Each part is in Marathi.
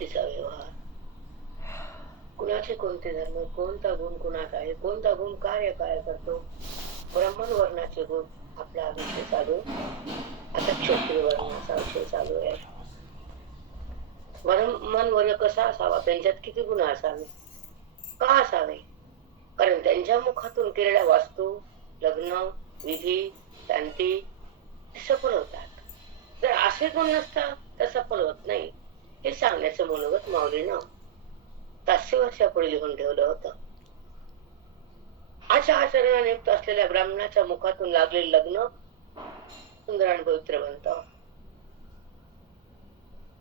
व्यक्तीचा व्यवहार, कुणाचे कोणते धर्म, कोणता गुण कुणाचा आहे, कोणता गुण कार्य काय करतो. ब्राह्मण वर्णाचे गुण आपला हा विषय चालू आहे. आता क्षत्रिय वर्णाचा विषय चालू आहे. ब्राह्मण वर्ग कसा असावा, त्यांच्यात किती गुण असावे, का असावे? कारण त्यांच्या मुखातून केलेल्या वास्तू, लग्न, विधी, शांती सफल होतात. जर असे गुण नसतात तर सफल होत नाही. हे सांगण्याचं मनोगत माऊलीनं 500 वर्षापूर्वी लिहून ठेवलं होतं. अशा आचरणाने युक्त असलेल्या ब्राह्मणाच्या मुखातून लागलेलं लग्न सुंदर आणि पवित्र बनतं.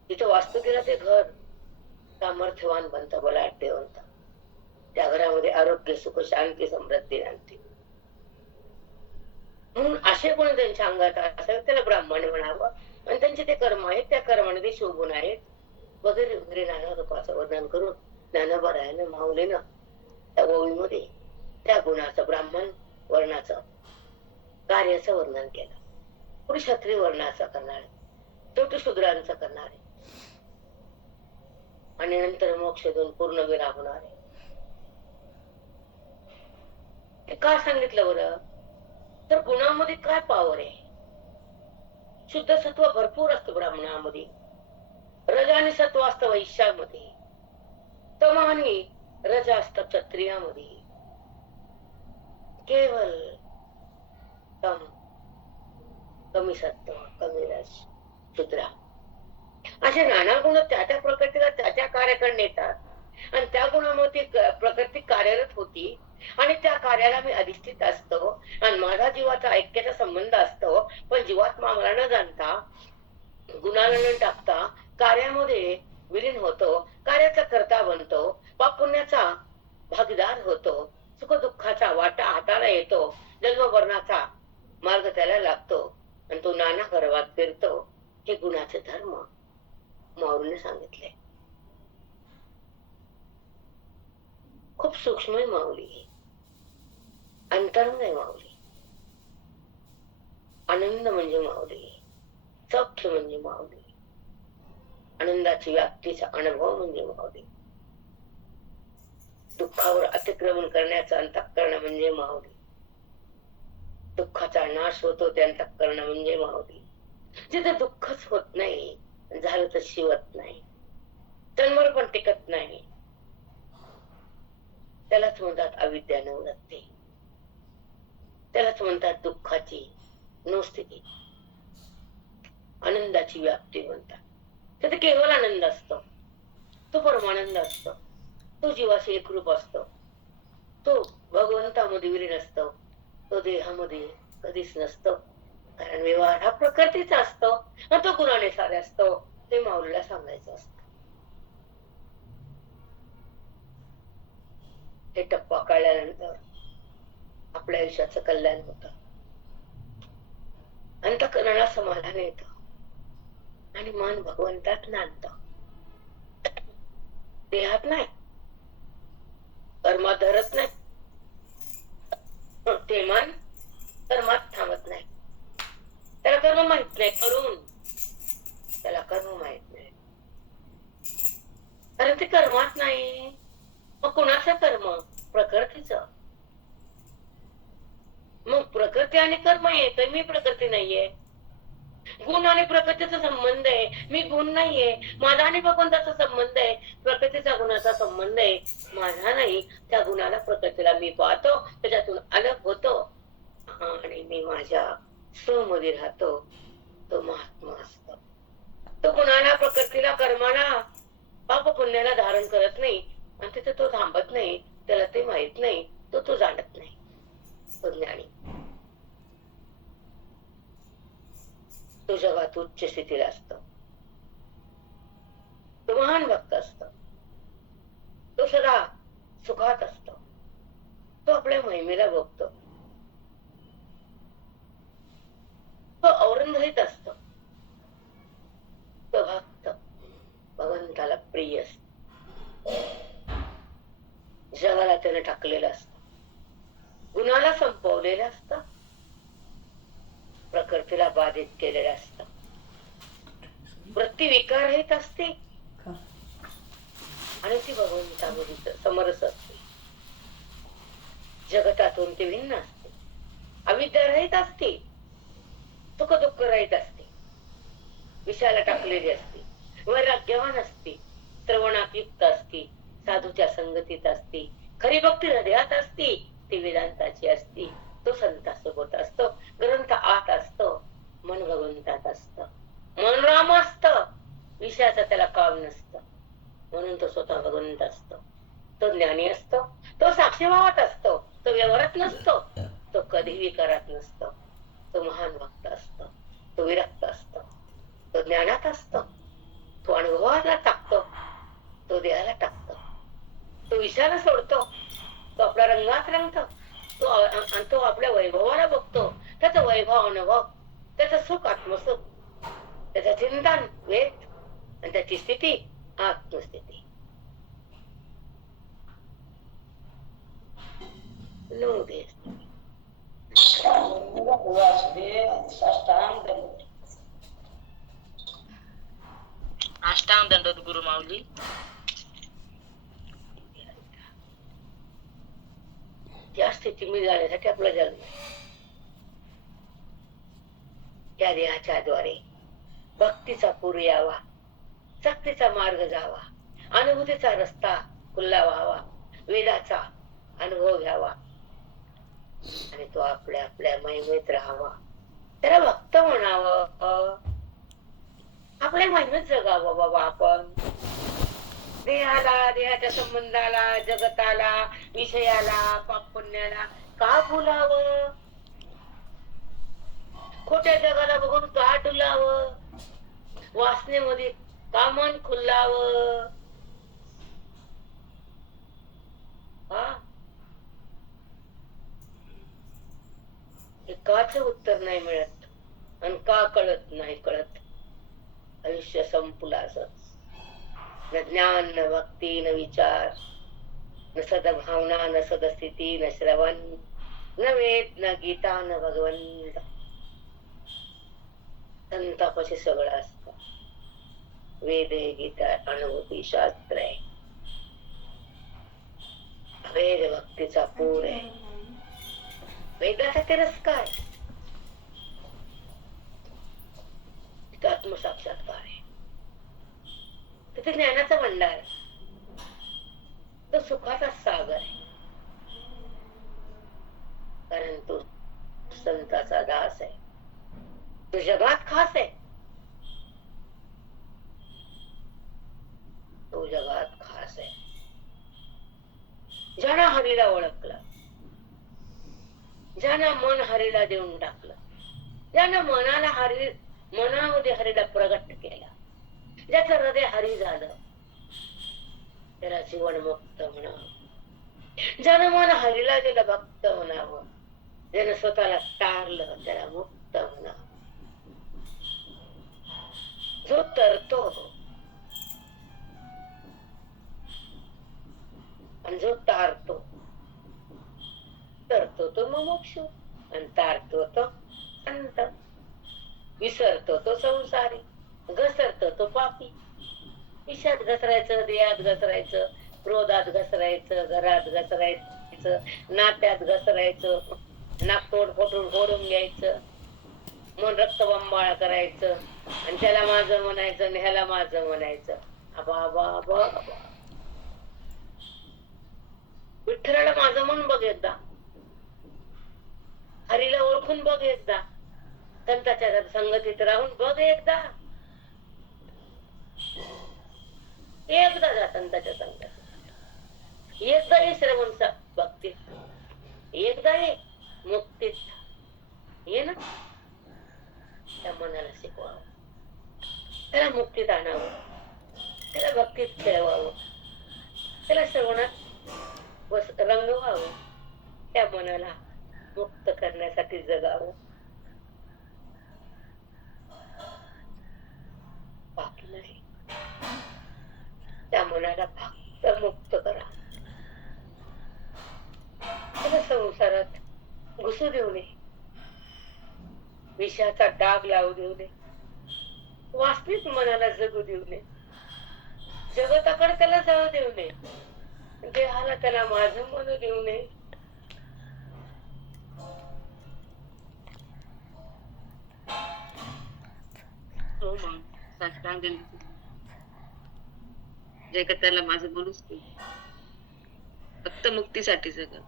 तिथं वास्तू केलं ते घर सामर्थ्यवान बनतं, बलाढ्य बनतं. त्या घरामध्ये आरोग्य, सुख, शांती, समृद्धी आणते. म्हणून असे गुण त्यांच्या अंगात असावे त्याला ब्राह्मण म्हणावं. आणि त्यांचे ते कर्म आहेत, त्या कर्माने ते शोभून आहेत वगैरे वगैरे नाना रूपाचं वर्णन करून ज्ञानोबरायानं माऊलीनं त्या ओवीमध्ये त्या गुणाचं, ब्राह्मण वर्णाचं कार्याचं वर्णन केलं. पुढे क्षत्रिय वर्णाचं करणार, शेवटी शूद्रांचं करणार आहे आणि नंतर मोक्ष देऊन पूर्ण विराम होणार आहे. हे का सांगितलं बरं? तर गुणामध्ये काय पावर आहे? शुद्ध सत्व भरपूर असतं ब्राह्मणामध्ये, रज आणि सत्व असतं वैश्यामध्ये, तम आणि रज असतं क्षत्रियामध्ये, केवळ तम, कमी सत्व, कमी रज, शूद्रा. असे नाना गुण त्या त्या प्रकृतीला त्या त्या कार्याकडे नेतात आणि त्या गुणामध्ये प्रकृती कार्यरत होती आणि त्या कार्याला मी अधिष्ठित असतो आणि माझा जीवाचा ऐक्याचा संबंध असतो. पण जीवात्मा मला न जाणता, गुणाला न टाकता कार्यामध्ये विलीन होतो, कार्याचा कर्ता बनतो, पाप पुण्याचा भागीदार होतो, सुख दुःखाचा वाटा हाताला येतो, जन्मवर्णाचा मार्ग त्याला लागतो आणि तो नाना गर्वात फिरतो. हे गुणाचे धर्म माऊलीने सांगितले. खूप सूक्ष्म आहे माऊली, अंतरंग आहे माऊली. आनंद म्हणजे माऊली, सौख्य म्हणजे माऊली, आनंदाची व्याप्तीचा अनुभव म्हणजे माऊली, दुःखावर अतिक्रमण करण्याचं अंतःकरण म्हणजे माऊली, दुःखाचा नाश होतो ते अंतःकरण म्हणजे माऊली. जिथे दुःखच होत नाही, झालं तर शिवत नाही, तन्मर पण टिकत नाही, त्यालाच म्हणतात अविद्या निवृत्ती, त्यालाच म्हणतात दुःखाची नोस्थिती, आनंदाची व्याप्ती म्हणतात. तिथे केवळ आनंद असतो, तो परमानंद असतो, तो जीवाशी एकरूप असतो, तो भगवंतामध्ये विलीन असतो, तो देहामध्ये कधीच नसतो. कारण व्यवहार हा प्रकृतीचा असतो आणि तो गुणाने सारे असतो. ते माऊलीला सांगायचं असतं. हे टप्पा कळल्यानंतर आपल्या आयुष्याचं कल्याण होतं, अंतःकरणाला समाधान येतं आणि मन भगवंतात नांदतं. देहात नाही, कर्मात धरत नाही, ते मन कर्मात थांबत नाही. त्याला कर्म माहित नाही, करून त्याला कर्म माहित नाही, कारण ते कर्मात नाही. मग कुणाचं कर्म? प्रकृतीचं. मग प्रकृती आणि कर्म येत, मी प्रकृती नाहीये. गुण आणि प्रकृतीचा संबंध आहे, मी गुण नाहीये. माझा आणि भगवंताचा संबंध आहे, प्रकृतीचा गुणाचा संबंध आहे, माझा नाही. त्या गुणाला प्रकृतीला मी पाहतो, त्याच्यातून अलग होतो आणि मी माझ्या स्वमध्ये राहतो. तो महात्मा असतो. तो गुणाला, प्रकृतीला, कर्माला, पाप पुण्याला धारण करत नाही आणि तिथे तो थांबत नाही. त्याला ते माहित नाही, तो जाणत नाही. तो ज्ञानी, तो जगात उच्च स्थितीला असतो, तो महान भक्त असतो, तो सदा सुखात असतो, तो आपल्या महिमेला बघतो, तो औरंगजेब असतो, तो भक्त भगवंताला प्रिय असतो, जगाला त्याने टाकलेलं असतं, गुणाला संपवलेलं असतं, प्रकृतीला बाधित केलेलं असतं, वृत्ती विकार येत असते, आणि ती भगवंतामध्ये समरस असते. जगतातून ती भिन्न असते, अविद्या रहित असते, सुख दुःख रहित असते, विषयाला टाकलेली असते, वैराग्यवान असते, श्रवणात युक्त असते, साधूच्या संगतीत असते, खरी भक्ती हृदयात असते, ती वेदांताची असते. तो संतासोबत असतो, ग्रंथ आत असतो, मन भगवंतात असत, मन राम असत, विषयाचा त्याला काम नसत, म्हणून तो स्वतः भगवंत असतो. तो ज्ञानी असतो, तो साक्षीभावात असतो, तो व्यवहारात नसतो, तो कधी विकारात नसतो, तो महान भक्त असतो, तो विरक्त असतो, तो ज्ञानात असतो, तो अनुभवाला टाकतो, तो देहाला टाकतो, तो विषयाला सोडतो, तो आपल्या रंगात रंगतो, तो आपल्या वैभवाला बघतो, त्याचा वैभव अनुभव, त्याचं सुख आत्मसुख, त्याचं चिंतन वेद, आणि त्याची स्थिती आत्मस्थिती. अष्टांग दंडोत गुरु माऊली. त्या स्थिती मी जाण्यासाठी आपला जन्म, त्या देहाच्या द्वारे भक्तीचा पूर यावा, सक्तीचा मार्ग जावा, अनुभूतीचा रस्ता खुल्ला व्हावा, वेदाचा अनुभव घ्यावा, आणि तो आपल्या आपल्या महिमेत राहावा, त्याला भक्त म्हणावं, आपल्या महिमेत जगावं. बाबा आपण देहाला, देहाच्या संबंधाला, जगताला, विषयाला, पाप पुण्याला का भुलावं, खोट्या जगाला बघून का डुलावं, वासनेमध्ये का मन खुल्लावं. काच उत्तर नाही मिळत, आणि का कळत नाही कळत. आयुष्य संपलं असंच, न ज्ञान, न भक्ती, न विचार, न सद्भावना, न सदस्थिती, न श्रवण, न वेद, न गीता, न भगवंत. संतापाशी सगळं असतं, वेद आहे, गीता, अनुभूती, शास्त्र आहे, वेद भक्तीचा पूर आहे, वेदाचा तिरस्कार, आत्मसाक्षात्कार आहे, तिथे ज्ञानाचा भंडार, तो सुखाचा सागर आहे, कारण तो संताचा दास आहे, तो जगात खास आहे, तो जगात खास आहे. ज्यानं हरीला ओळखलं, ज्यानं मन हरीला देऊन टाकलं, ज्यानं मनामध्ये हरीला प्रगट केला, ज्याचं हृदय हरी झालं, त्याला जीवन मुक्त म्हणावं. ज्यानं मन हरीला दिलं भक्त म्हणावं, ज्यानं स्वतःला टारलं त्याला मुक्त म्हणावं. जो तरतो आणि जो तारतो, तरतो तो मोक्ष, आणि तारतो तो संत, विसरतो तो संसारी, घसरतो तो पापी. विषात घसरायचं, देहात घसरायचं, क्रोधात घसरायचं, घरात घसरायचं, नात्यात घसरायचं, नाकतोड फोडून घ्यायचं, मन रक्तबंबाळ करायचं, आणि त्याला माझं म्हणायचं आणि ह्याला माझं म्हणायचं. आबा विठ्ठलाला माझं मन बघ एकदा, हरीला ओळखून बघ एकदा, संताच्या संगतीत राहून बघ एकदा जा संताच्या संगतीत, एकदा ये श्रवणचा भक्तीत, एकदा ये मुक्तीत, ये ना. त्या मनाला शिकवावं, त्याला मुक्तीत आणावं, त्याला भक्तीत खेळवावं, त्याला श्रवणात रंगवावं, त्या मनाला मुक्त करण्यासाठी जगावं. बाकी नाही, त्या मनाला फक्त मुक्त करा, त्याला संसारात घुसू देऊ नये, विषयाचा डाग लावू देऊ नये, वास्तविक मनाला जगू देऊ नये. जगत जगताकडे त्याला जाऊ देऊ नये, देहाला त्याला माझं म्हणू देऊ नये. हो मग साष्टांग दंडवत. जगताला माझं बोलूच नाही, फक्त मुक्तीसाठी जगत.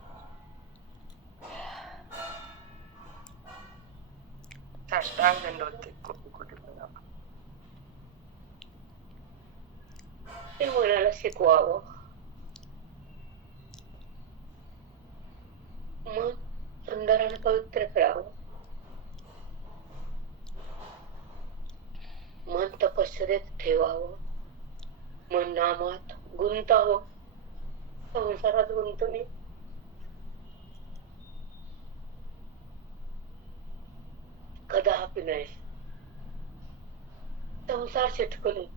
साष्टांग दंडवत. कोटी कोटी प्रणाम. ते मनाला शिकवावं, मन सुंदर आणि पवित्र करावं, मन तपश्चर्येत ठेवावं, मन नामात गुंतावं, संसारात गुंतू नये. कदापि नाही. संसार चिटकू नये,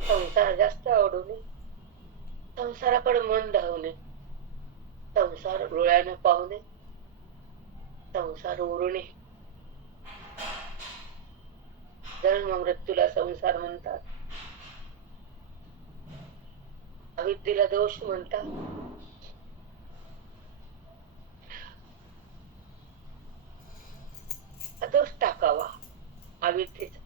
संसार जास्त आवडू नये, संसाराकडे मन धावू नये, संसार डोळ्यानं पाहू नये, संसार ओढू नये. जन्म मृत्यूला संसार म्हणतात, अविद्येला दोष म्हणतात. दोष टाकावा अविद्येचा,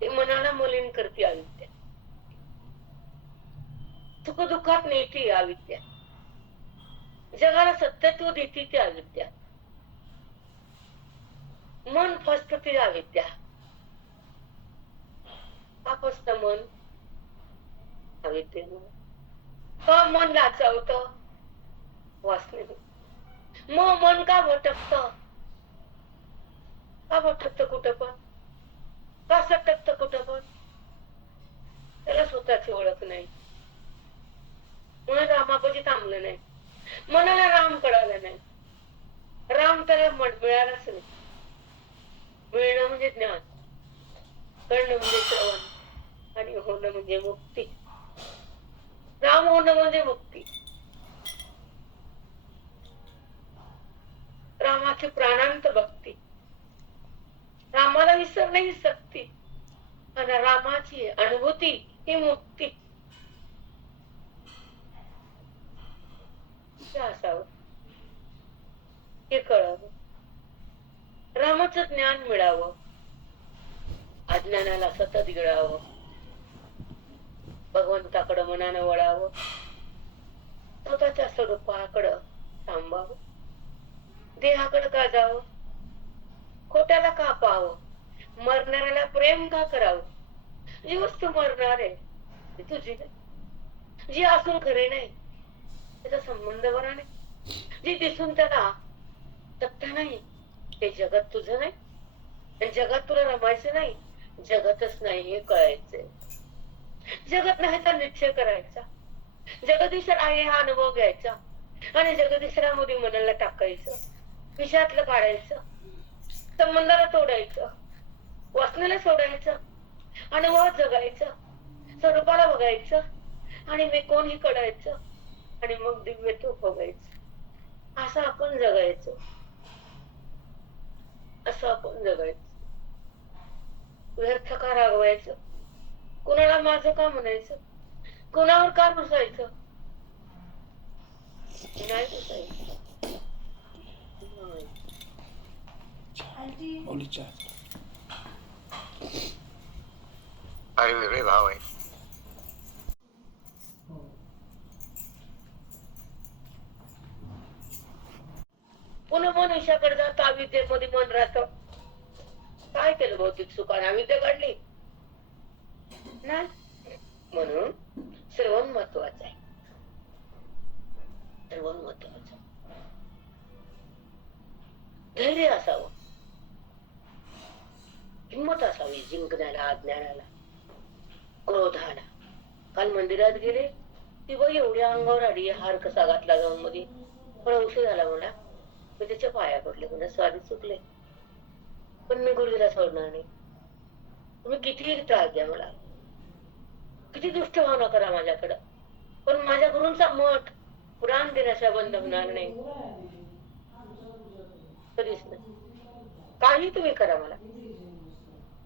ते मनाला मलिन करते अविद्या, सुख दुःखात नेती अविद्या, जगाला सत्यत्व देते ती अविद्या, मन फसत ती अविद्या. का फसत मन? अविद्येनं. का मन लाचावत? वासनेनं. मग मन का भटकत? का भटकत कुठं पण? का सटकत कुठं पण? त्याला स्वतःची ओळख नाही. मन रामापाशी थांबलं नाही, मनाला राम कळाला नाही, राम त्याला मिळालाच नाही. मिळणं म्हणजे ज्ञान, करणं म्हणजे श्रवण, आणि होणं म्हणजे मुक्ती. राम होणं म्हणजे मुक्ती. रामाची प्राणांत भक्ती, रामाला विसरणे ही सक्ती, आणि रामाची अनुभूती ही मुक्ती. हे असावं, हे कळावं, रामाचं ज्ञान मिळावं, अज्ञानाला सतत गिळावं, भगवंताकडं मनानं वळावं, स्वतःच्या स्वरूपाकडं थांबावं, देहाकडं का जावं, खोट्याला का पाहावं, मरणाऱ्याला प्रेम का करावं. जी वस्तू मरणार आहे ती तुझी नाही, जी असून खरे नाही त्याचा संबंध बरा नाही, जी दिसून त्याला सत्य नाही ते जगत तुझं नाही, आणि जगात तुला रमायचं नाही, जगतच नाही हे कळायचंय. जगत नाही तर निश्चय करायचा, जगदीश्वर आहे हा अनुभव घ्यायचा, आणि जगदीश्वरामध्ये मनाला टाकायचं, विषयातलं काढायचं, संबंधाला तोडायचं, वासनेला सोडायचं, अनुभवात जगायचं, स्वरूपाला बघायचं, आणि मी कोण हे कळायचं, आणि मग दिव्य तो बघायचं. असं आपण जगायचं, असं आपण जगायचं. व्यर्थ का रागवायचं, कुणाला माझं का म्हणायचं, कुणावर का रुसायचं, नाही रुसायचं. अरे वेगळे भाव आहे. पुन्हा मन ईशाकडे जात, अविद्येमध्ये मन राहत. काय केलं भौतिक सुखाने? अविद्या काढली नाही. म्हणून श्रवण महत्वाचं आहे, श्रवण महत्वाचं. धैर्य असावं, हिंमत असावी जिंकण्याला, अज्ञानाला, क्रोधाला. काल मंदिरात गेले, ती बाई एवढ्या अंगावर आली, हार कसा घातला जाऊन मध्ये. थोडा उशीर झाला मला, मी त्याच्या पाया पडले, म्हणजे स्वारी चुकले, पण मी गुरुजीला सोडणार नाही. तुम्ही कितीही त्रास द्या मला, किती दुष्ट भावना करा माझ्याकडं, पण माझ्या गुरूंचा मठ पुराण देण्याशिवाय बंद होणार नाही, कधीच नाही. काही तुम्ही करा मला,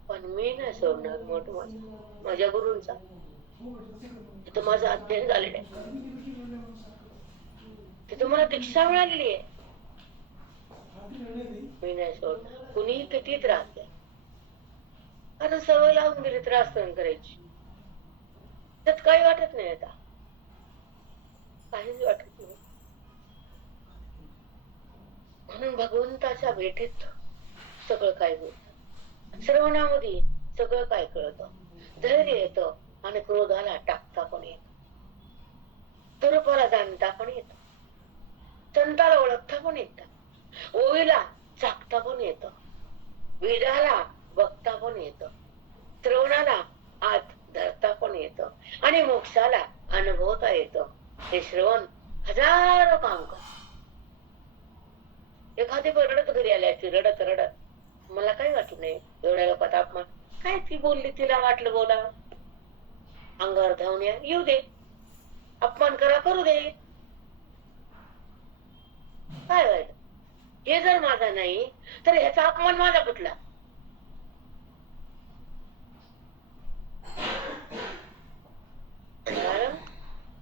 पण मी नाही सोडणार मठ माझा, माझ्या गुरूंचा. तिथं माझं अध्ययन झालेलं आहे, तिथं मला दीक्षा मिळालेली आहे. मी नाही सोडणार, कुणीही किती त्रास द्या. आता सवय लावून गेली त्रास सहन करायची, त्यात काही वाटत नाही. आता काहीच वाटत नाही. म्हणून भगवंताच्या भेटीत सगळं काय बोलत, श्रवणामध्ये सगळं काय कळतं. धैर्य येतं आणि क्रोधाला टाकता पण येत, तुरुपाला जाणता पण येत, संताला ओळखता पण येत, ओवीला चाकता पण येत, वेदाला बघता पण येत, श्रवणाला आत धरता पण येत आणि मोक्षाला अनुभवता येत. हे श्रवण हजारो काम कर. एखादी रडत घरी आल्याची, रडत रडत मला काही वाटलं नाही, एवढ्या लोकात अपमान काय, ती बोलली तिला वाटलं बोला, अंगावर धावून येऊ दे, अपमान करा करू दे, काय वाईट. हे जर माझा नाही तर ह्याचा अपमान माझा कुठला.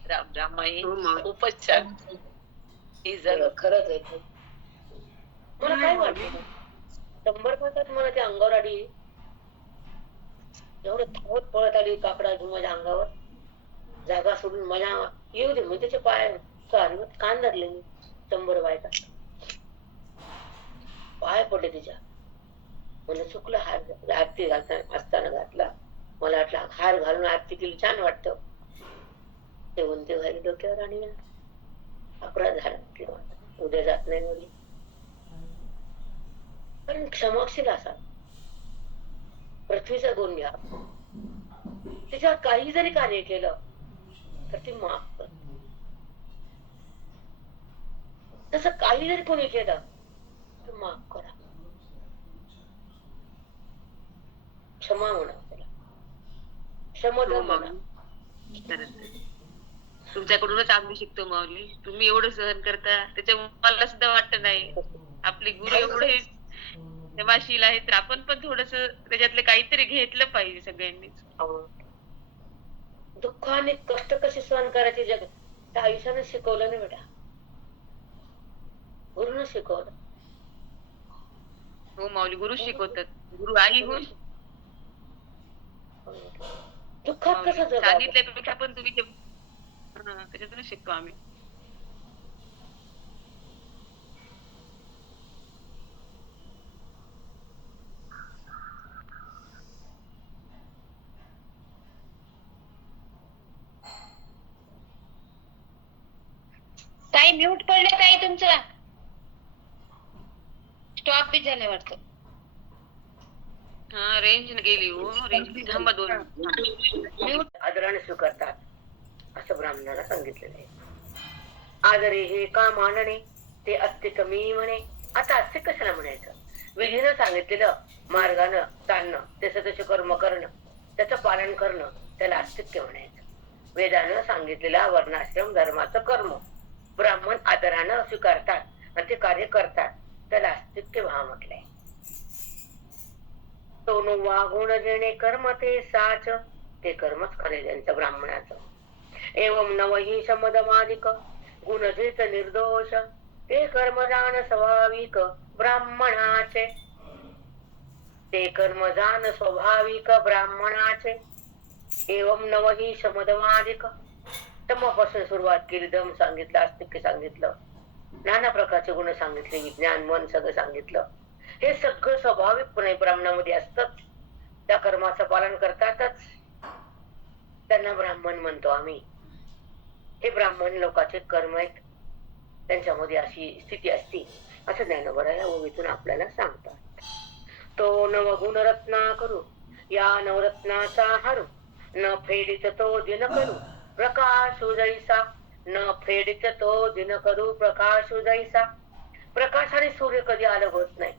रामरामाई हो माऊली. खूपच छान. ही जर खरंच आहे. मला काय वाटलं 100 पासात मला त्या अंगावर आली, एवढं धावत पळत आली, काकडा घेऊन माझ्या अंगावर, जागा सोडून मला येऊ दे. मी त्याच्या पाय कान धरले, मी 100 बायका पाय पडले तिच्या. मला चुकलं, हार आरती घालताना असताना घातला. मला वाटलं हार घालून आरती केली छान वाटतं, ते उंते व्हायला डोक्यावर आणि अपराध झाला. किंवा उद्या जात नाही मुली, कारण क्षमाशील असा पृथ्वीचा गुण घ्या. तिच्यावर काही जरी कार्य केलं तर ती माफ कर. तसं काही जरी कोणी केलं तर माफ करा. क्षमा म्हणा त्याला, क्षमता म्हणा. तुमच्याकडूनच आम्ही शिकतो माऊली. तुम्ही एवढं सहन करता, त्याच्यामुळे मला सुद्धा वाटत नाही आपले गुरु एवढे क्षमाशील आहेत, तर आपण पण थोडस त्याच्यातले काहीतरी घेतलं पाहिजे सगळ्यांनीच. दुःख आणि कष्ट कसे सहन करायचे जग त्या आयुष्याने शिकवलं नाही बेटा, गुरुनं शिकवलं. हो माऊली, गुरु शिकवतात. गुरु आई होऊन दुःखात कसं जगावं. सांगितल्यापेक्षा पण तुम्ही त्याच्यातूनच शिकतो आम्ही. ताई म्यूट पडले ताई, तुमचं स्टॉप बी झालं वाटतं. हा रेंज गेली हो, रेंज थांबा 2 म्यूट आदराने स्वीकारतात असं ब्राह्मणाला सांगितलेलं आहे. आदरे हे का मानणे, ते अस्तिक मी म्हणे. आता अस्तिक कशाला म्हणायचं. विधीनं सांगितलेलं मार्गानं चालणं, ते सदस्य कर्म करणं, त्याचं पालन करणं, त्याला अस्तिक्य म्हणायचं. वेदानं सांगितलेला वर्णाश्रम धर्माचं कर्म ब्राह्मण आदरानं स्वीकारतात आणि ते कार्य करतात, त्याला अस्तिक्य भाव म्हटलंय. तो वागुण जेणे कर्म ते साच, ते कर्मच खरे त्यांचं ब्राह्मणाचं. एवं नवही समदमादिक गुण जेत निर्दोष, ते कर्म जाण स्वाभाविक ब्राह्मणाचे. ते कर्म जाण स्वाभाविक ब्राह्मणाचे. एवं नवही समदमादिक, तमापासून सुरुवात केली, दम सांगितलं, अस्तिक्य सांगितलं, नाना प्रकारचे गुण सांगितले, विज्ञान मन सगळं सांगितलं. हे सगळं स्वाभाविकपणे ब्राह्मणामध्ये असतच. त्या कर्माचं पालन करतातच, त्यांना ब्राह्मण म्हणतो आम्ही. हे ब्राह्मण लोकांचे कर्म आहेत, त्यांच्यामध्ये अशी स्थिती असती असं ज्ञानोबा या ओवीतून आपल्याला सांगतात. तो नवगुण रत्ना करू या नवरत्नाचा हारू, न फेडित तो दिन करू प्रकाश उजळीसा. न फेडित तो दिन करू प्रकाश उजळीसा. प्रकाशाने सूर्य कधी अलग होत नाही,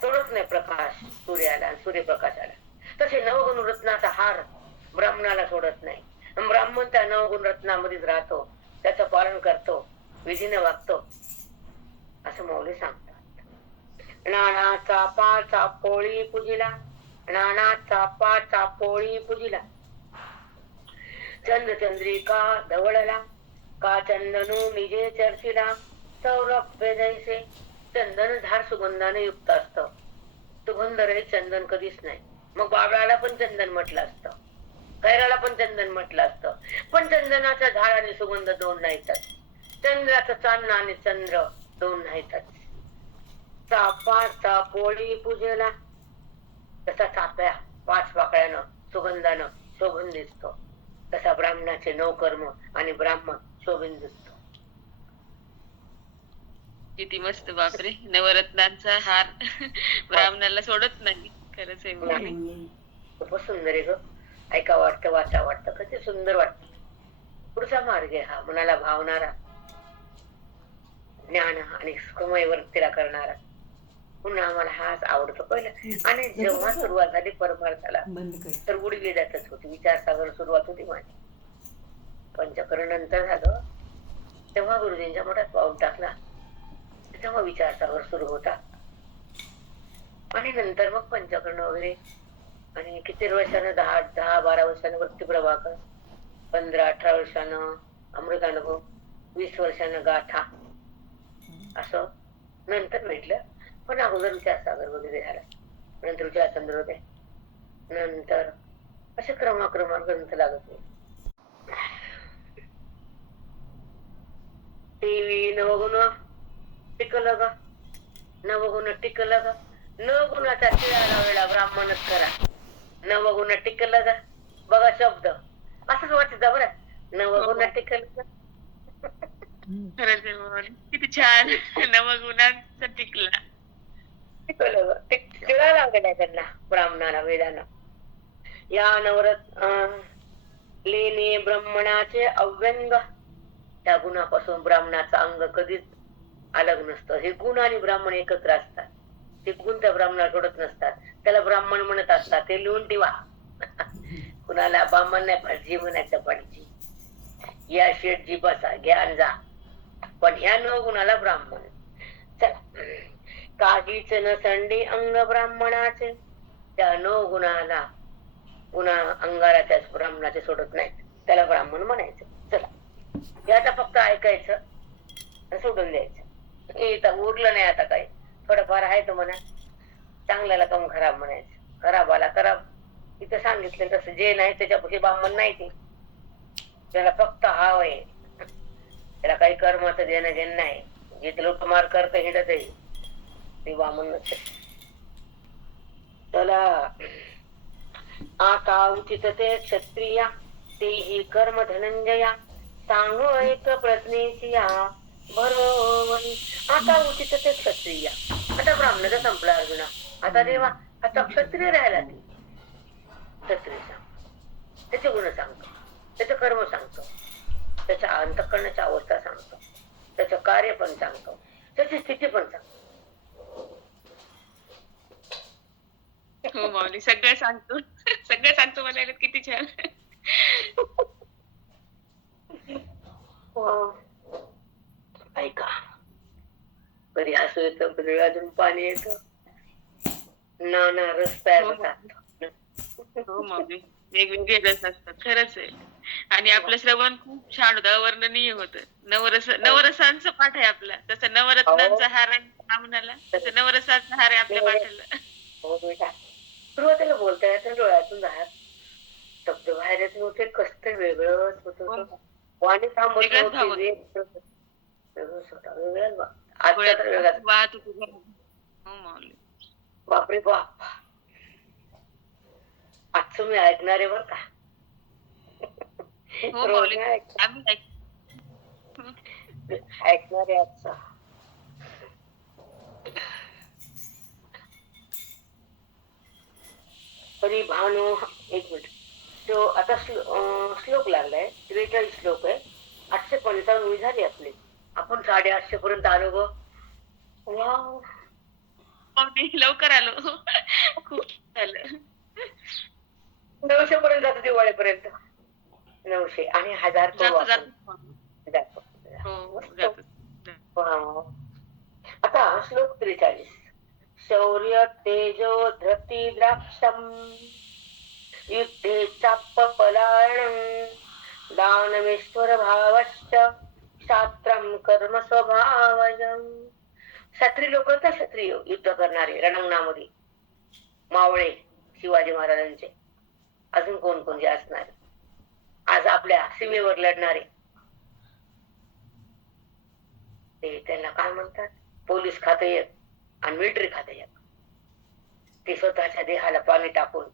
सोडत नाही प्रकाश सूर्याला, सूर्यप्रकाशाला. तसे नवगुण रत्नाचा हार ब्राह्मणाला सोडत नाही. ब्राह्मण त्या नवगुण रत्नामध्येच राहतो, त्याचं पालन करतो, विधीने वागतो असं मौली सांगतात. नाना चापा चापोळी पूजिला, नाना चापा चापोळी पूजिला. चंद्रिका धवळला का चंदनू निजे चर्चिला सौरभ्य जैसे. चंदन झाड सुगंधाने युक्त असतं. सुगंध रहित चंदन कधीच नाही. मग बाबळाला पण चंदन म्हटलं असतं, कैराला पण चंदन म्हटलं असतं. पण चंदनाचं झाड आणि सुगंध दोन नाहीतच. चंद्राचं चांदण आणि चंद्र दोन नाहीतच. चाफा पोळी पूजेला तसा चाफ्या 5 पाकळ्यानं सुगंधानं शोभून दिसतो, तसा ब्राह्मणाचे 9 कर्म आणि ब्राह्मण शोभून दिसतो. किती मस्त, बापरे. नवरत्नांचा हार ब्राह्मणाला सोडत नाही. खरंच आहे माऊली. खूपच सुंदर आहे ग. ऐका वाटतं, वाचा वाटतं, किती सुंदर वाटत. पुढचा मार्ग आहे हा, मनाला भावणारा, ज्ञान आणि सुखमय वृत्तीला करणारा. पुन्हा आम्हाला हाच आवडतो पहिला. आणि जेव्हा सुरुवात झाली परमार्थाला तर गुढीवेदातच होती. विचारसागर सुरुवात होती माझी. पंचकरण नंतर झालं तेव्हा गुरुजींच्या मठात पाऊल टाकला, तेव्हा विचारसागर सुरू होता. आणि नंतर मग पंचकर्ण वगैरे. आणि किती वर्षानं 10-12 वर्षानं वृत्ती प्रभाकर, 15-18 वर्षानं अमृतानुभव, 20 वर्षानं गाथा, असं नंतर भेटलं. पण अगोदर विचारसागर वगैरे झाला, नंतर विचार चंद्रोदय, नंतर असे क्रमाक्रमात ग्रंथ लागत नाही. देवी नवगुण टिकलं ग, नवगुण टिकलं ग. नवगुणाचा टिळाला वेळा ब्राह्मणच करा. नवगुण टिकलं ग, बघा शब्द असंच वाटत बरं. नवगुण टिकलं ग. खरंच आहे माऊली. किती छान. नवगुणांचा टिकला. टिकलं ग, टिळा लागला त्यांना ब्राह्मणाला वेदानं. या नवरत लेणे ब्राह्मणाचे अव्यंग. त्या गुणापासून ब्राह्मणाचं अंग कधीच अलग नसतं. हे गुण आणि ब्राह्मण एकत्र असतात. ते गुण त्या ब्राह्मणाला सोडत नसतात. त्याला ब्राह्मण म्हणत असतात. ते लिहून ठेवा. कुणाला ब्राह्मण नाही पाहिजे म्हणायचं पाहिजे. या शेठजी बसा ज्ञान जा, पण ह्या 9 गुणाला ब्राह्मण. चला, काहीच नसंडी अंग ब्राह्मणाचे. त्या 9 गुणाला अंगाला त्या ब्राह्मणाचे सोडत नाही, त्याला ब्राह्मण म्हणायचं. चला, याचा फक्त ऐकायचं, सोडून द्यायचं. इथं उरलं नाही आता काही, थोडंफार आहे तर म्हणा. चांगल्याला कम खराब म्हणायचं, खराबाला खराब. इथं सांगितलं तसं जे नाही त्याच्यापैकी ब्राह्मण नाही. ते त्याला फक्त हाव आहे, त्याला काही कर्माचं देणं घेणं नाही. जे लुटमार करत हिंडत आहे ते ब्राह्मण नसते. त्याला आता उचित ते क्षत्रिया तेही कर्म धनंजया सांगो एक प्रज्ञेशिया बरोबरी. आता उचित ते क्षत्रिया. आता ब्राह्मणाचा संपला अर्जुना. आता देवा, आता क्षत्रिय राहिला. ती क्षत्रिय सांग, त्याचे गुण सांगतो, त्याचं कर्म सांगतो, त्याच्या अंतःकरणाची अवस्था सांगतो, त्याचं कार्य पण सांगतो, त्याची स्थिती पण सांगतो. हो माऊली, सगळं सांगतो. सगळं सांगतो म्हणायला किती छान. ऐका, कधी हसू येतं, कधी अजून पाणी येतं, नाना रस तयार होतात. हो माऊली, वेगवेगळे रस असतात. खरंच आहे. आणि आपलं श्रवण खूप छान होतं, अवर्णनीय होतं. नवरसांचा पाठ आहे आपला. जसं नवरत्नांचा हार आहे ब्राह्मणाला, तसं नवरसांचा हार आहे आपल्या पाठाला. हो बेटा, सुरुवातीला बोलता येतं, डोळ्यातून बाहेर शब्द बाहेर येत नव्हते. कसं वेगळंच होत होतं. वाणी थांबत वेगळंच भाव नव्हती. होता. वेगळंच होता, वेगळाच बा. आजचा तर वेगळाच. वाहत होती. हो माऊली. बापरे बाप, आज तुम्ही ऐकणारे बर का. हो रोज माऊली, नाही आम्ही ऐकणारे आजचा. तरी भानु, एक मिनिट, तो आता श्लोक लागलाय. 43 श्लोक आहे. 855 झाली आपली. आपण 850 पर्यंत आलो ग. वाव, लवकर आलो. खूप झालं. 900 पर्यंत जातो दिवाळीपर्यंत. 900 आणि 1000 करू जातो आपण. जातो. हो जातो. वाव. आता श्लोक 43. शौर्य तेजो धृती द्राक्षम युद्धे चाप्प पलायनम दानमेश्वर भावश्च शास्त्रम कर्म स्वभावजम. क्षत्रिय लोक तर क्षत्रिय युद्ध करणारे रणांगणामध्ये मावळे शिवाजी महाराजांचे. अजून कोण कोण जे असणार आज आपल्या सीमेवर लढणारे ते त्यांना काय म्हणतात, पोलीस खाते एक आणि मिलिटरी खाते एक. ते स्वतःच्या देहाला पाणी टाकून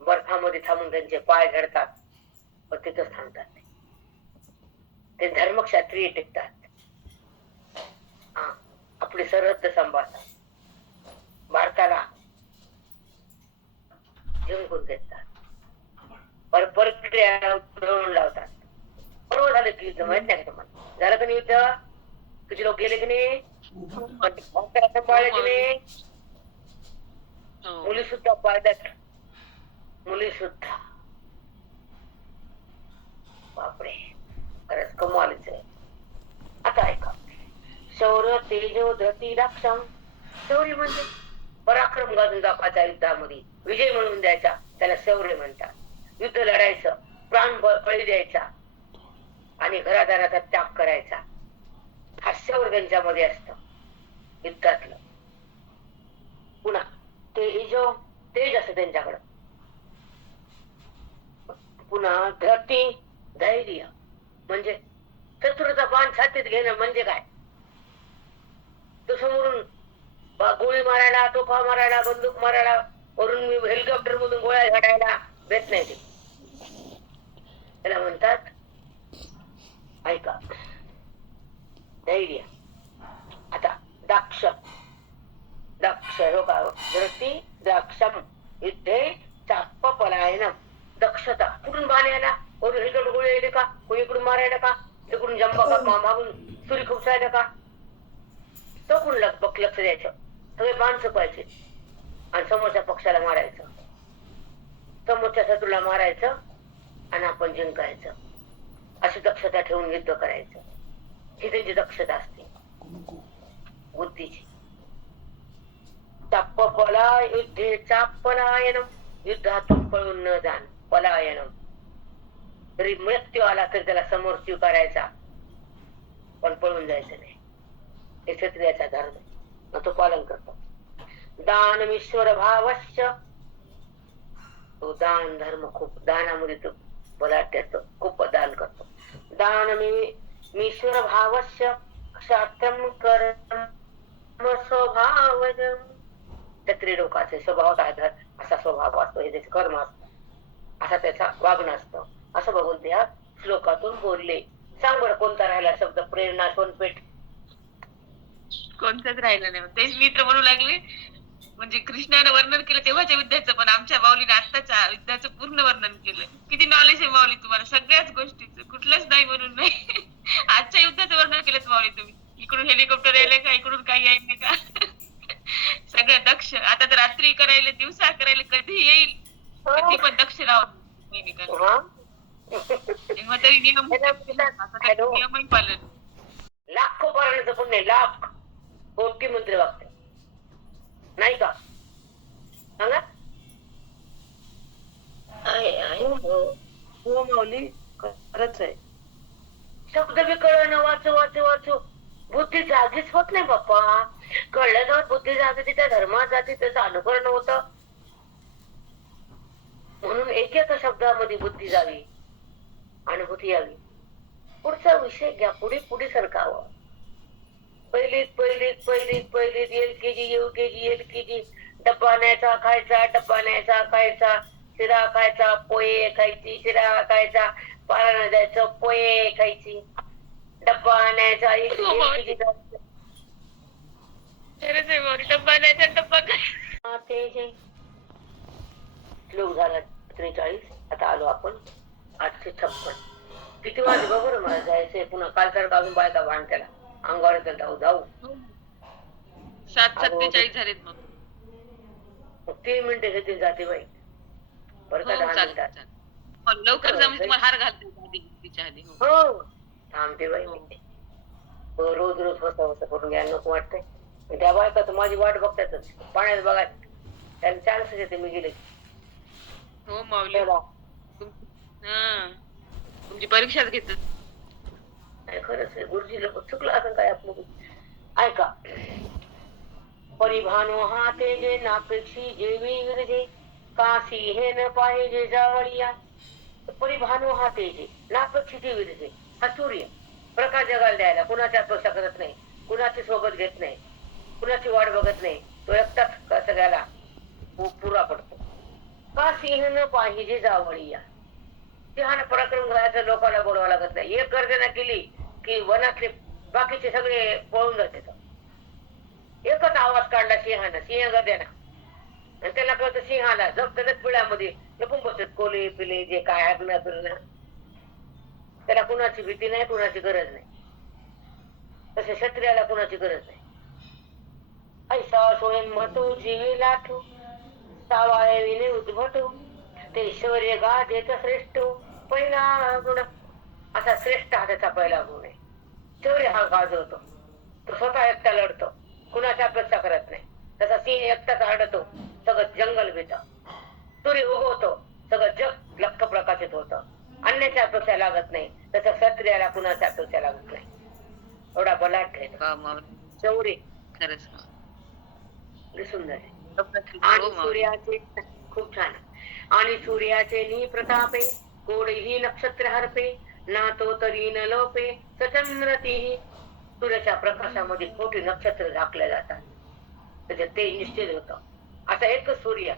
बर्फामध्ये थांबून त्यांचे पाय झडतात व तिथंच थांबतात. ते धर्मक्षत्रिय टिकतात. आपली सरहद्द सांभाळतात, भारताला जिंकून देतात, परक्रिया लावतात. बरोबर झालं की युद्ध, माहित नाही का तुम्हाला? झालं का नाही युद्ध? तुझे लोक गेले की नाही? सांभाळले की नाही? मुली सुद्धा पाळतात, मुली सुद्धा. बापरे, खरंच कमालीच आहे. आता ऐका, शौर्य तेजो धृती राक्षम. शौर्य म्हणजे पराक्रम गाजून दाखवायचा, युद्धामध्ये विजय मिळवून द्यायचा, त्याला शौर्य म्हणतात. युद्ध लढायचं, प्राण बळी द्यायचा आणि घरादाराचा त्याग करायचा, हा शौर्य त्यांच्यामध्ये असत युद्धातलं. पुन्हा तेजो, तेज असत त्यांच्याकडं. पुन्हा धृती, धैर्य म्हणजे शत्रूचा बाण छातीत घेणं म्हणजे काय? तो समोरून गोळी मारायला, तोफा मारायला, बंदूक मारायला, वरून हेलिकॉप्टर मधून गोळ्या झाडायला भेट नाही. ते त्याला म्हणतात, ऐका, धैर्य. आता दाक्ष, दक्ष रोगा धरती द्राक्षम युद्धे चाप पलायन. दक्षता, कुठून बाण यायला, वरून हेलिकॉप्टर गोळी यायले का, कोणी इकडून मारायला का, तिकडून जंपा का, मागून सुरी खुपसायला का, तो कोण लक्ष द्यायचं. सगळे बाण चुकायचे आणि समोरच्या पक्षाला मारायचं, समोरच्या शत्रूला मारायचं आणि आपण जिंकायचं. अशी दक्षता ठेवून युद्ध करायचं. ही त्यांची दक्षता असते बुद्धीची. चाप्प पला युद्धेचा पलायनम, युद्धातून पळून न जाण, पलायनम. तरी मृत्यू आला तर त्याला समोर स्वीकारायचा, पण पळून जायचं नाही. हे क्षत्रियाचा धर्म, तो पालन करतो. दानमीश्वर भावश्य, तो दान धर्म खूप, दानामध्ये तो बलाढ्याचं खूप दान करतो. दानमीश्वर भावश्य शास्त्रम कर्म स्वभावजम. क्षत्रिय लोकांचे स्वभाव आधार असा स्वभाव असतो, हे त्याचे कर्म असतं, असा त्याचा वागणं असतं, असं बघून त्या श्लोकातून बोलले. सांग बरं कोणता राहिला शब्द? प्रेरणा, सोनपेठ, कोणतंच राहिलं नाही. तेच मित्र म्हणू लागले, म्हणजे कृष्णानं वर्णन केलं तेव्हाच्या युद्धाचं, पण आमच्या माऊलीने आत्ताच्या युद्धाचं पूर्ण वर्णन केलं. किती नॉलेज आहे माऊली तुम्हाला सगळ्याच गोष्टीचं, कुठलंच नाही म्हणून नाही. आजच्या युद्धाचं वर्णन केलं माऊली तुम्ही. इकडून हेलिकॉप्टर यायले का, इकडून काही यायले का, सगळं दक्ष. आता तर रात्री करायला, दिवसा करायला, कधी येईल कधी पण दक्ष राहून तेव्हा तरी नियम, नियमही पालन. लाखो पारायणाचं पुण्य, लाख कोटी मंत्र वागते नाही का? सांगा. हो माऊली, खरंच आहे. शब्द बी कळणं, वाचू वाचू वाचू बुद्धी जागीच होत नाही बाप्पा. कळलं जात बुद्धी जागती, त्या धर्मात जाते, त्याचं अनुकरण होत. म्हणून एक एका शब्दामध्ये बुद्धी जावी, अनुभूती यावी. पुढचा विषय घ्या, पुढे पुढे सरकावं. पहिलीत LKG UKG LKG डब्बा न्यायचा खायचा, डब्बा न्यायचा खायचा, शिरा खायचा, पोहे खायची, शिरा खायचा, पारायण जायचं, पोहे खायची, डब्बा न्यायचा, LKG डब्बा न्यायचा, डब्बा ते श्लोक झाला 43. आता आलो आपण 856. किती वाजले बरोबर मला जायचंय पुन्हा. काल सारखं अजून बायका भांड त्याला अंगावर जाऊ जाऊ. 7:47 झालेत. मग 3 मिनिटं घेते जाते बाई, बरं का? 10 मिनिटात लवकर जा, म्हणजे तुम्हाला हार घालते तिच्या आधी. हो थांबते बाई. रोज रोज स्वस्त करून घ्यायला नको वाटतंय. त्या बायका तर माझी वाट बघतातच, पाण्यात बघा त्यांना चान्स देते मी गेले. हो माऊली, तुमची परीक्षाच घेत. नाही खरंच आहे, गुरुजी लोक चुकलं असं काय आपलं. ऐका, परिभानो हा तेजे नापेक्षी जेवी विरजे, काशी हे न पाहिजे जावळिया. परिभानो हा तेजे नापेक्षी जे विरजे, हा सूर्य प्रकाश जगाला द्यायला कुणाची अपेक्षा करत नाही, कुणाची सोबत घेत नाही, कुणाची वाट बघत नाही. तो एकटाच सगळ्याला पुरा पडतो. का सिंह न पाहिजे जावळिया, सिंहानं पराक्रम करायचं लोकांना बोलवावं लागत नाही. एक गर्जना केली की वनातले बाकीचे सगळे पळून जाते. एकच आवाज काढला सिंहानं, सिंह गर्जना, आणि त्याला कळतं सिंहाला जगतच पिळ्यामध्ये लपून बसत कोले पिले जे काय आग्न फिरणं. त्याला कुणाची भीती नाही, कुणाची गरज नाही. तसे क्षत्रियाला कुणाची गरज नाही. ऐसा स्वयं महतो जीवे लाठो, सावाळे विने उद्भटो, ते शौर्य गाजेचा श्रेष्ठ पहिला गुण. असा श्रेष्ठ हा त्याचा पहिला गुण आहे. शौर्य हा गाजवतो, तो स्वतः एकटा लढतो, कुणाची अपेक्षा करत नाही. तसा सिंह एकटाच आडतो, सगळं जंगल भीत. सूर्य उगवतो, सगळं जग लख प्रकाशित होतं, अन्याची अपेक्षा लागत नाही. तसं क्षत्रियाला कुणाची अपेक्षा लागत नाही. एवढा बलाढ्य शौर्य खरंच सुंदर आहे. हो आणि माऊली. सूर्याचे खूप छान. आणि सूर्याचे नी प्रतापे, कोडही नक्षत्र हरपे, ना तो तरी न लोपे सचंद्र तीही. सूर्याच्या प्रकाशामध्ये मोठी नक्षत्र झाकल्या जातात, त्याचे तेज निश्चित होतं. असा एकच सूर्य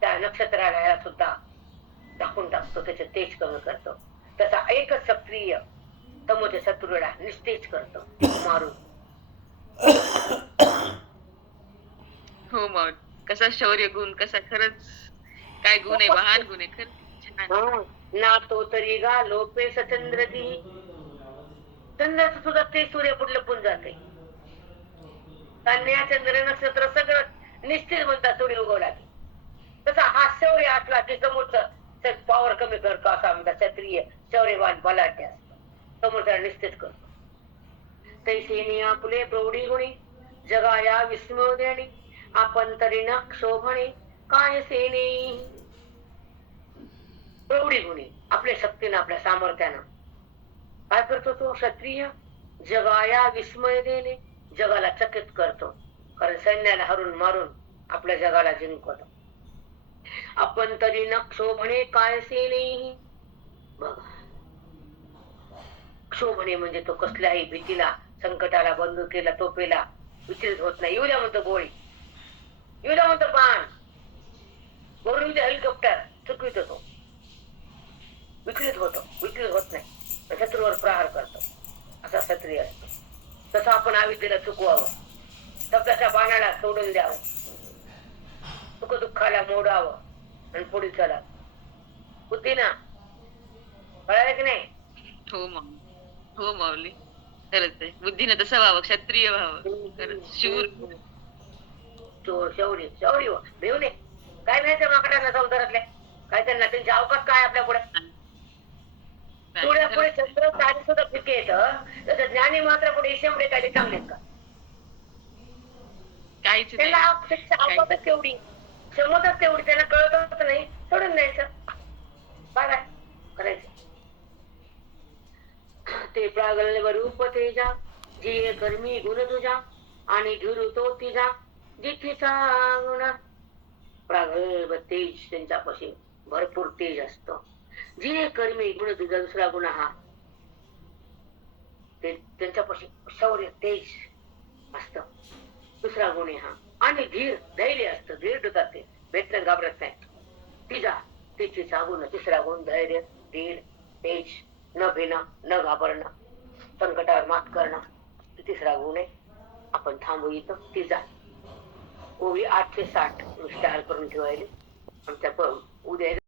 त्या नक्षत्राला सुद्धा झाकून टाकतो, त्याचे तेज कमी करतो. तसा एकच क्षत्रिय तमोच्या शत्रूला निस्तेज करतो, मारून. हो माऊली, कसा शौर्य गुण, कसा खरंच काय गुण आहे, महान गुण आहे खरंच. ना तो तरी गा लोपे सचंद्र ती. चंद्राचं सुद्धा ते सूर्य पुढे लपून जाते. कन्या चंद्र नक्षत्र सगळं निश्चित म्हणतात सूर्य उगवला की. तसा हा शौर्य असला की समोरचा पॉवर कमी करतो, असा म्हणतात क्षत्रिय शौर्यवान बलाढ्य असतो, समोरचा निश्चित करतो. तैसेने आपले प्रौढी गुणी, जगाया विस्मय देणे, आपण तरी न क्षोभणे काय सेने. प्रौढी गुणी आपल्या शक्तीनं, आपल्या सामर्थ्यानं काय करतो तो क्षत्रिय? जगाया विस्मय देणे, जगाला चकित करतो. कारण सैन्याला हरून मारून आपल्या जगाला जिंकवतो. आपण तरी न क्षोभणे काय सेने. बघा, क्षोभणे म्हणजे तो कसल्याही भीतीला, संकटाला, बंदुकीला, तोफेला विचलित होत नाही. येऊ द्या म्हणतो गोळी, येऊ द्या म्हणतो बाण, वरून हेलिकॉप्टर, चुकवितो तो, विचलित होतो, विचलित होत नाही, शत्रूवर प्रहार करतो. असा क्षत्रिय असतो. तसं आपण अविद्येला चुकवावं, शब्दाच्या बाणाला सोडून द्यावं, सुख दुःखाला मोडावं आणि पुढे चला. बुद्धीना कळालं की नाही? हो माऊली, खरंच आहे. बुद्धीने तसं व्हावं, क्षत्रिय व्हावं, खरंच शूर. शौर्य शौर्य भेऊ नये. काय नाही त्या माकडांना संसारातल्या, काय त्यांना त्यांची अवकाश काय आपल्या पुढे. पुढे चंद्र तारे सुद्धा पिके येत, तसं ज्ञानी मात्र पुढे शेवडे काय चांगलेत का? काहीच त्यांना अवकाशच तेवढी, क्षमताच तेवढी, त्यांना कळतच नाही, सोडून द्यायचं. काय करायचं? ते प्रागल्य रूप तेजा, जे कर्मी गुण तुझा, आणि धुरू तो तिजा जिथेचा गुण. प्रागल्भ तेज त्यांच्यापाशी भरपूर तेज असतो. जे कर्मी गुण तुझा, दुसरा गुण हा त्यांच्यापाशी शौर्य तेज असत, दुसरा गुण हा. आणि धीर धैर्य असतं, धीर ठेवतात ते, भेटलं घाबरत नाही. तिचा तिचा गुण तिसरा गुण धैर्य, धीर, तेज, न भिणं, न घाबरणं, संकटावर मात करणं, तिसरा गुण आहे. आपण थांबू इथं. तिचा ओवी 8 ते 60 तयार करून ठेवायला. उद्या